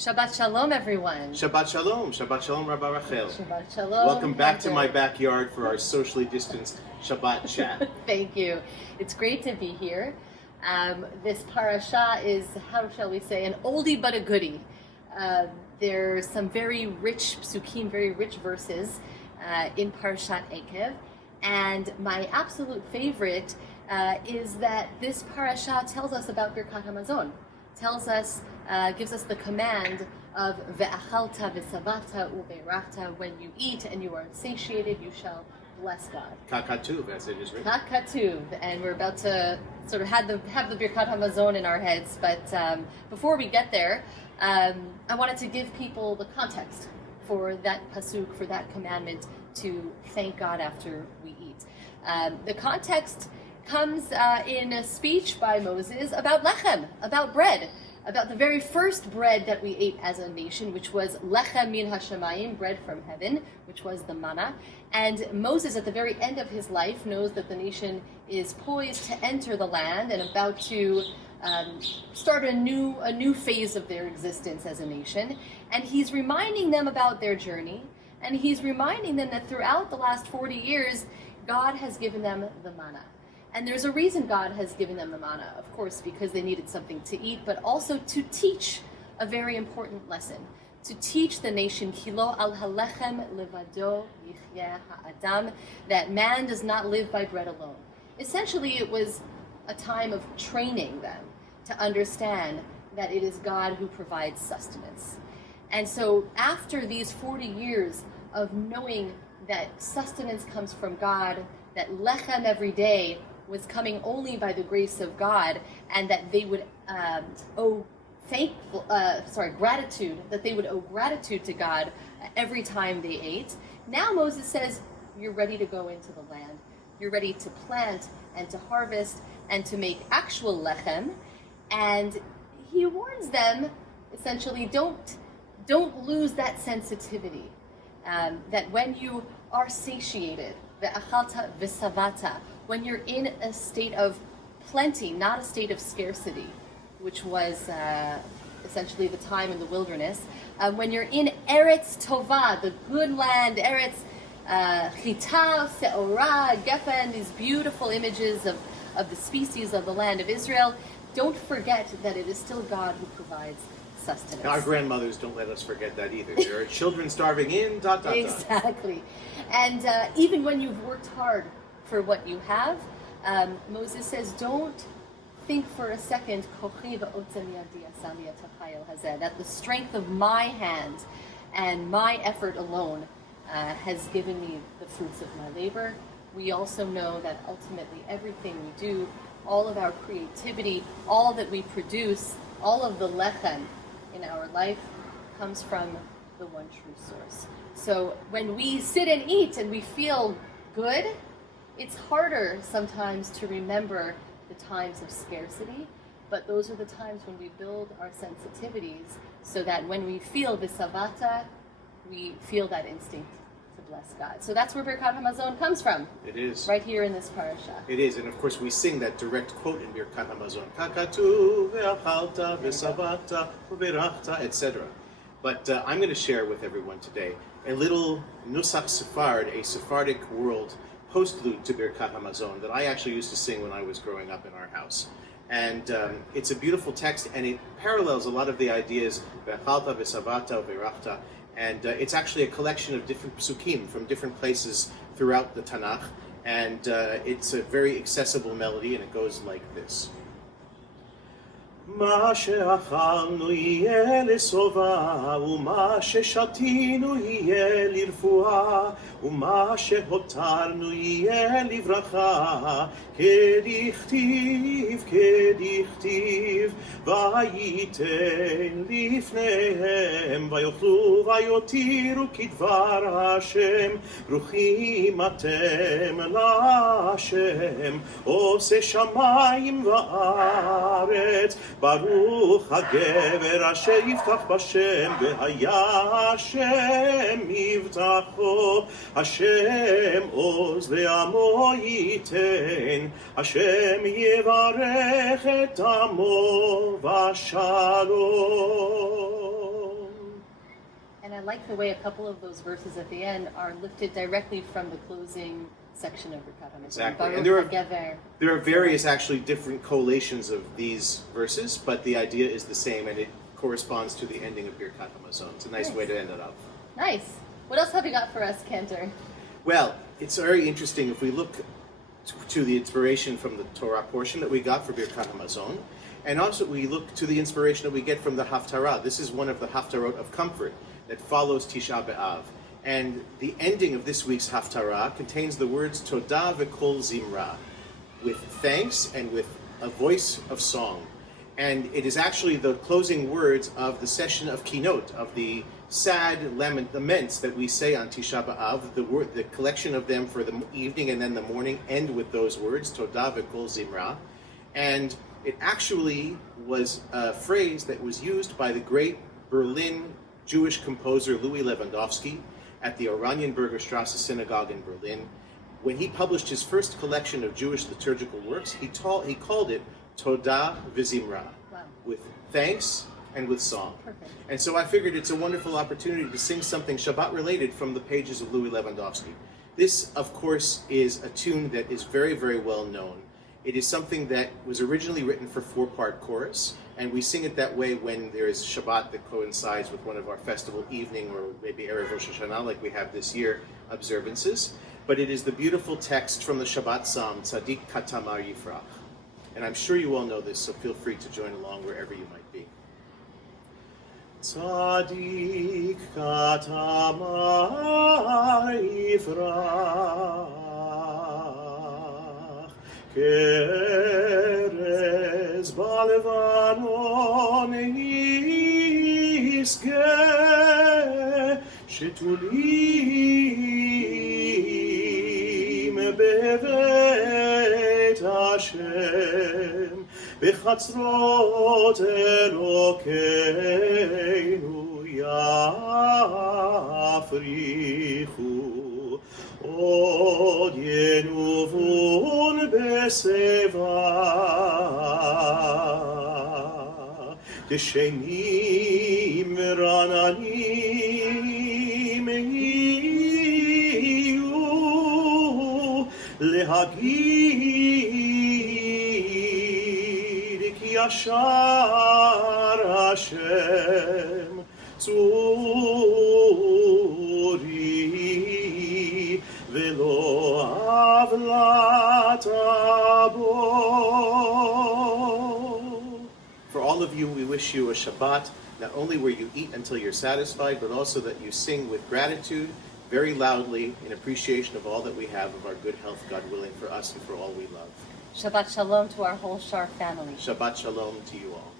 Shabbat Shalom, everyone. Shabbat Shalom, Rabba Rachel. Shabbat Shalom. Welcome back Cantor. to my backyard for our socially distanced Shabbat chat. Thank you. It's great to be here. This parasha is, how shall we say, an oldie but a goodie. There's some very rich psukim, very rich verses in Parashat Eikev. And my absolute favorite is that this parasha tells us about Birkat HaMazon. Tells us, gives us the command of ve'achalta v'savata u'beirachta. When you eat and you are satiated, you shall bless God. Kakatuv, as it is written. Kakatuv, and we're about to sort of have the Birkat HaMazon in our heads. But before we get there, I wanted to give people the context for that pasuk, for that commandment to thank God after we eat. The context comes in a speech by Moses about lechem, about bread, about the very first bread that we ate as a nation, which was lechem min hashamayim, bread from heaven, which was the manna. And Moses, at the very end of his life, knows that the nation is poised to enter the land and about to start a new phase of their existence as a nation. And he's reminding them about their journey, and he's reminding them that throughout the last 40 years, God has given them the manna. And there's a reason God has given them the manna, of course, because they needed something to eat, but also to teach a very important lesson. To teach the nation, Kilo al halechem levado yichyeh ha'adam, that man does not live by bread alone. Essentially, it was a time of training them to understand that it is God who provides sustenance. And so after these 40 years of knowing that sustenance comes from God, that lechem every day was coming only by the grace of God, and that they would gratitude, that they would owe gratitude to God every time they ate. Now Moses says, you're ready to go into the land. You're ready to plant and to harvest and to make actual lechem. And he warns them, essentially, don't lose that sensitivity. That when you are satiated, ve'achalta v'savata, when you're in a state of plenty, not a state of scarcity, which was essentially the time in the wilderness, when you're in Eretz Tova, the good land, Eretz Chita, Seorah, Geffen, these beautiful images of the species of the land of Israel, don't forget that it is still God who provides sustenance. Our grandmothers don't let us forget that either. There are children starving in, ... Exactly. And even when you've worked hard for what you have, Moses says, don't think for a second that the strength of my hand and my effort alone has given me the fruits of my labor. We also know that ultimately everything we do, all of our creativity, all that we produce, all of the lechem in our life comes from the one true source. So when we sit and eat and we feel good, it's harder sometimes to remember the times of scarcity, but those are the times when we build our sensitivities so that when we feel visavata, we feel that instinct to bless God. So that's where Birkat HaMazon comes from. It is. Right here in this parasha. It is, and of course we sing that direct quote in Birkat HaMazon, Kakatu ve'achalta v'savata u'beirachta, etc. But I'm going to share with everyone today a little Nusach Sephard, a Sephardic world postlude to Birkat HaMazon that I actually used to sing when I was growing up in our house. And it's a beautiful text, and it parallels a lot of the ideas, ve'achalta v'savata u'beirachta, and it's actually a collection of different psukim from different places throughout the Tanakh, and it's a very accessible melody, and it goes like this. מה שאכלנו יהיה לשובע, ומה ששתינו יהיה לרפואה, ומה שהותרנו יהיה לברכה, כדכתיב, וייתן לפניהם, ויאכלו ויותירו כדבר השם, ברוכים אתם להשם, עושה שמיים וארץ, ברוך הגבר אשר יפתח בשם, והיה השם מבטחו, השם עוז לעמו ייתן, השם יברך את עמו בשלום. And I like the way a couple of those verses at the end are lifted directly from the closing section of Birkat HaMazon. Exactly. And Baruch there are various actually different collations of these verses, but the idea is the same, and it corresponds to the ending of Birkat HaMazon. It's a nice way to end it up. Nice. What else have you got for us, Cantor? Well, it's very interesting if we look to the inspiration from the Torah portion that we got for Birkat HaMazon, and also we look to the inspiration that we get from the Haftarah. This is one of the Haftarot of comfort that follows Tisha B'Av. And the ending of this week's Haftarah contains the words Todah v'Kohl Zimra, with thanks and with a voice of song. And it is actually the closing words of the session of Kinot, of the sad laments that we say on Tisha B'Av. The collection of them for the evening and then the morning end with those words, Todah v'Kohl Zimra. And it actually was a phrase that was used by the great Berlin Jewish composer Louis Lewandowski at the Oranienburger Strasse Synagogue in Berlin. When he published his first collection of Jewish liturgical works, he called it Todah v'Zimra, with thanks and with song. Perfect. And so I figured it's a wonderful opportunity to sing something Shabbat related from the pages of Louis Lewandowski. This, of course, is a tune that is very, very well known. It is something that was originally written for 4-part chorus, and we sing it that way when there is Shabbat that coincides with one of our festival evening or maybe Erev Rosh Hashanah like we have this year observances. But it is the beautiful text from the Shabbat Psalm, Tzadik Katamar Yifrach. And I'm sure you all know this, so feel free to join along wherever you might be. Tzadik Katamar Yifrach Kerez Balevanon Yisge Shetulim Bevet Hashem Bechatzrot Elokeinu Yafrichu Od Yenuvun Beseva Deshenim Rananim Yiyu Lehagid Ki Yashar Hashem Tzuri Velo Avlat Abo. For all of you, we wish you a Shabbat, not only where you eat until you're satisfied, but also that you sing with gratitude, very loudly, in appreciation of all that we have, of our good health, God willing, for us and for all we love. Shabbat Shalom to our whole Shar family. Shabbat Shalom to you all.